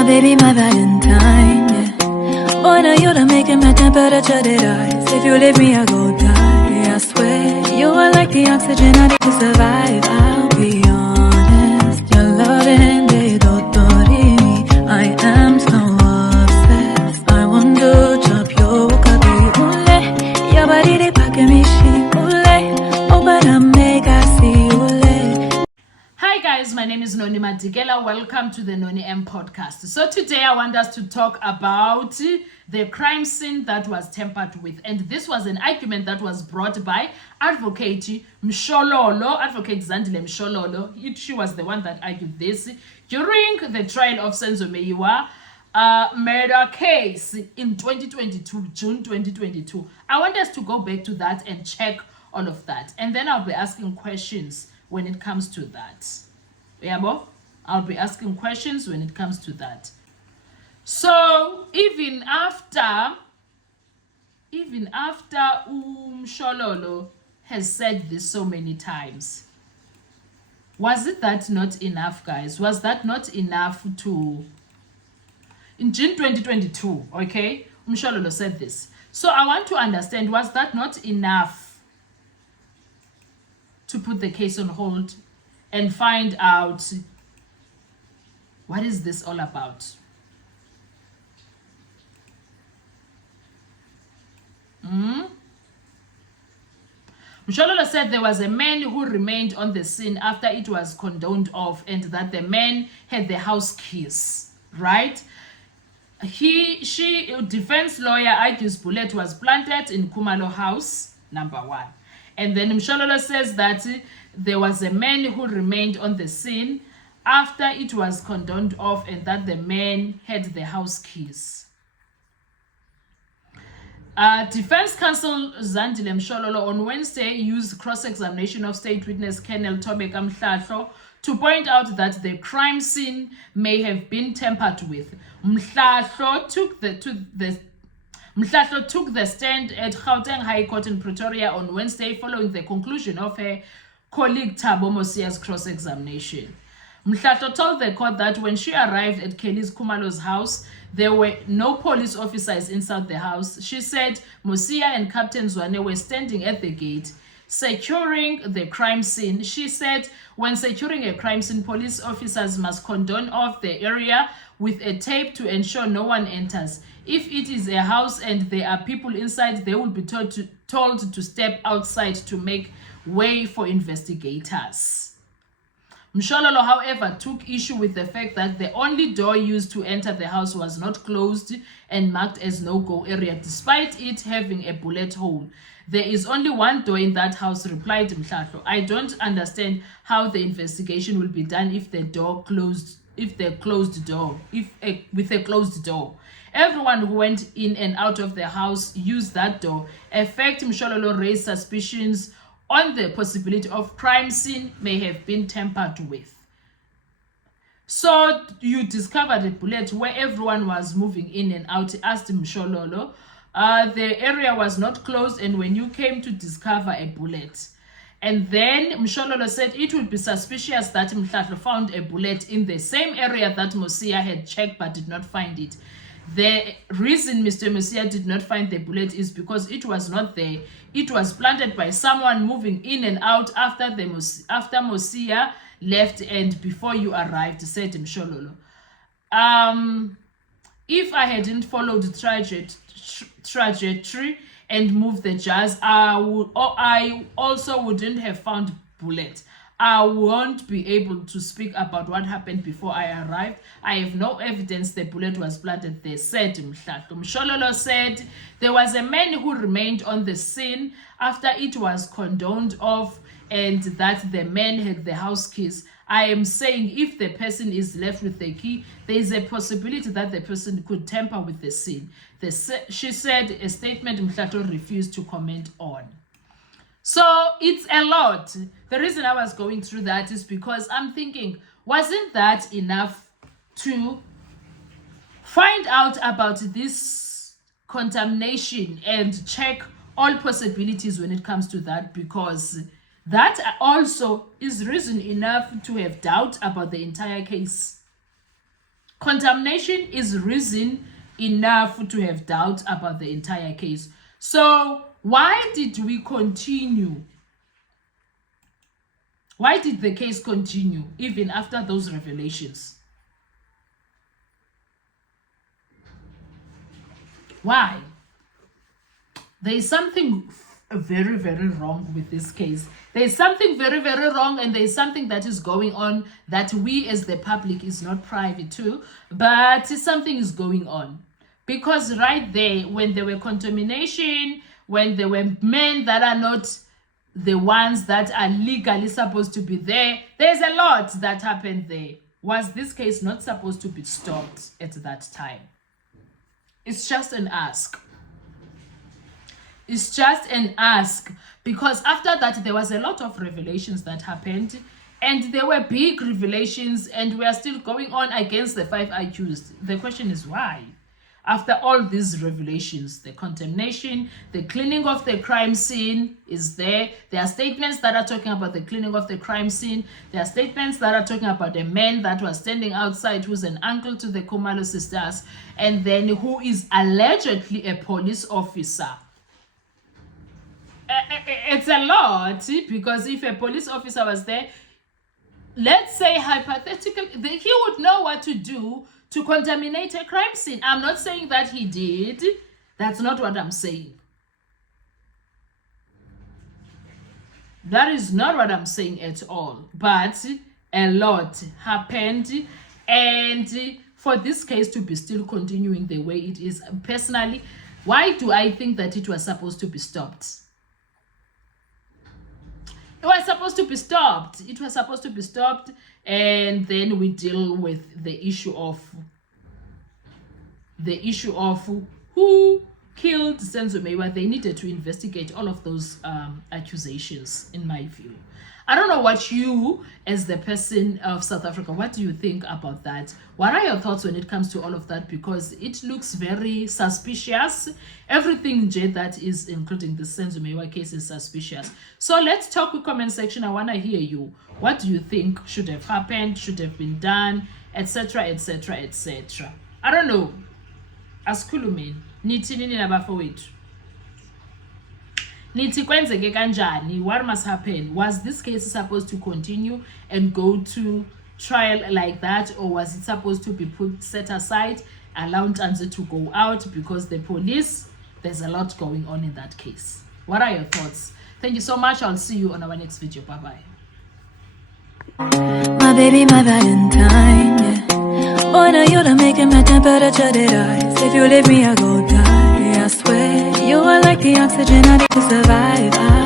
my baby, my Valentine, yeah. Boy, now you're making my temperature rise. If you leave me, I go die, I swear. You are like the oxygen I need to survive. I'll be honest, your loving me, I am so obsessed. I want to chop your kabi, ule. Your body, they pack me, she, ule. Oh, but I make I see, ule. Hi guys, my name is Noni Madikela. Welcome to the Noni M podcast. So today I want us to talk about the crime scene that was tampered with. And this was an argument that was brought by Advocate Mshololo, Advocate Zandile Mshololo. She was the one that argued this during the trial of Senzo Meyiwa murder case in 2022, June 2022. I want us to go back to that and check all of that. And then I'll be asking questions when it comes to that. Yabo? I'll be asking questions when it comes to that. So even after Mshololo has said this so many times, was it that not enough, guys? Was that not enough to... In June 2022, okay, Mshololo said this. So I want to understand, was that not enough to put the case on hold and find out what is this all about? Mshololo said there was a man who remained on the scene after it was condoned off and that the man had the house keys, right? Defense lawyer argues bullet was planted in Kumalo house, number one. And then Mshololo says that there was a man who remained on the scene after it was condoned off and that the man had the house keys. Defense counsel Zandile Mshololo on Wednesday used cross-examination of state witness Colonel Tobeka Mhlahlo to point out that the crime scene may have been tampered with. Mhlahlo took the stand at Gauteng High Court in Pretoria on Wednesday following the conclusion of her colleague Advo Mshololo's cross-examination. Mhlahlo told the court that when she arrived at Kelly's Kumalo's house, there were no police officers inside the house. She said Mosiya and Captain Zwane were standing at the gate securing the crime scene. She said when securing a crime scene, police officers must cordon off the area with a tape to ensure no one enters. If it is a house and there are people inside, they will be told to step outside to make way for investigators. Mshololo, however, took issue with the fact that the only door used to enter the house was not closed and marked as no-go area, despite it having a bullet hole. There is only one door in that house, replied Mhlahlo. I don't understand how the investigation will be done with a closed door. Everyone who went in and out of the house used that door. In fact, Mshololo raised suspicions on the possibility of crime scene may have been tampered with. So you discovered a bullet where everyone was moving in and out, asked Mshololo. The area was not closed, and when you came to discover a bullet. And then Mshololo said it would be suspicious that Mhlahlo found a bullet in the same area that Mosiya had checked but did not find it. The reason Mr. Mosiya did not find the bullet is because it was not there. It was planted by someone moving in and out after Mosiya left and before you arrived, said Mshololo. If I hadn't followed the trajectory and moved the jars, I also wouldn't have found bullet. I won't be able to speak about what happened before I arrived. I have no evidence the bullet was planted there, said Mhlahlo. Mshololo said there was a man who remained on the scene after it was condoned off and that the man had the house keys. I am saying if the person is left with the key, there is a possibility that the person could tamper with the scene. She said a statement Mhlahlo refused to comment on. So it's a lot. The reason I was going through that is because I'm thinking, wasn't that enough to find out about this contamination and check all possibilities when it comes to that? Because that also is reason enough to have doubt about the entire case. Condemnation is reason enough to have doubt about the entire case. So why did we continue? Why did the case continue even after those revelations? Why? There is something very, very wrong with this case. There is something very, very wrong, and there is something that is going on that we as the public is not privy to, but something is going on. Because right there, when there were contamination, when there were men that are not the ones that are legally supposed to be there, there's a lot that happened there. Was this case not supposed to be stopped at that time? It's just an ask. It's just an ask, because after that there was a lot of revelations that happened, and there were big revelations, and we are still going on against the 5 accused. The question is why? After all these revelations, the condemnation, the cleaning of the crime scene is there. There are statements that are talking about the cleaning of the crime scene. There are statements that are talking about a man that was standing outside who's an uncle to the Khumalo sisters, and then who is allegedly a police officer. It's a lot, because if a police officer was there, let's say hypothetically, he would know what to do to contaminate a crime scene. I'm not saying that he did. That's not what I'm saying. That is not what I'm saying at all. But a lot happened, and for this case to be still continuing the way it is, personally, why do I think that it was supposed to be stopped? It was supposed to be stopped. It was supposed to be stopped, and then we deal with the issue of who killed Senzo Meyiwa. They needed to investigate all of those accusations, in my view. I don't know what you, as the person of South Africa, what do you think about that? What are your thoughts when it comes to all of that? Because it looks very suspicious. Everything, that is, including the Senzo Meyiwa case, is suspicious. So let's talk with comment section. I want to hear you. What do you think should have happened, should have been done, etc., etc., etc.? I don't know. Asikhulumeni. Nithi nini nabafowethu? Nithi kwenzeke kanjani? What must happen? Was this case supposed to continue and go to trial like that, or was it supposed to be set aside, allow Ntanzi to go out, because the police, there's a lot going on in that case? What are your thoughts? Thank you so much. I'll see you on our next video. Bye bye. My baby, my Valentine, yeah. Boy, now you're making my temperature rise. If you leave me, I go die. I swear, you are like the oxygen I need to survive.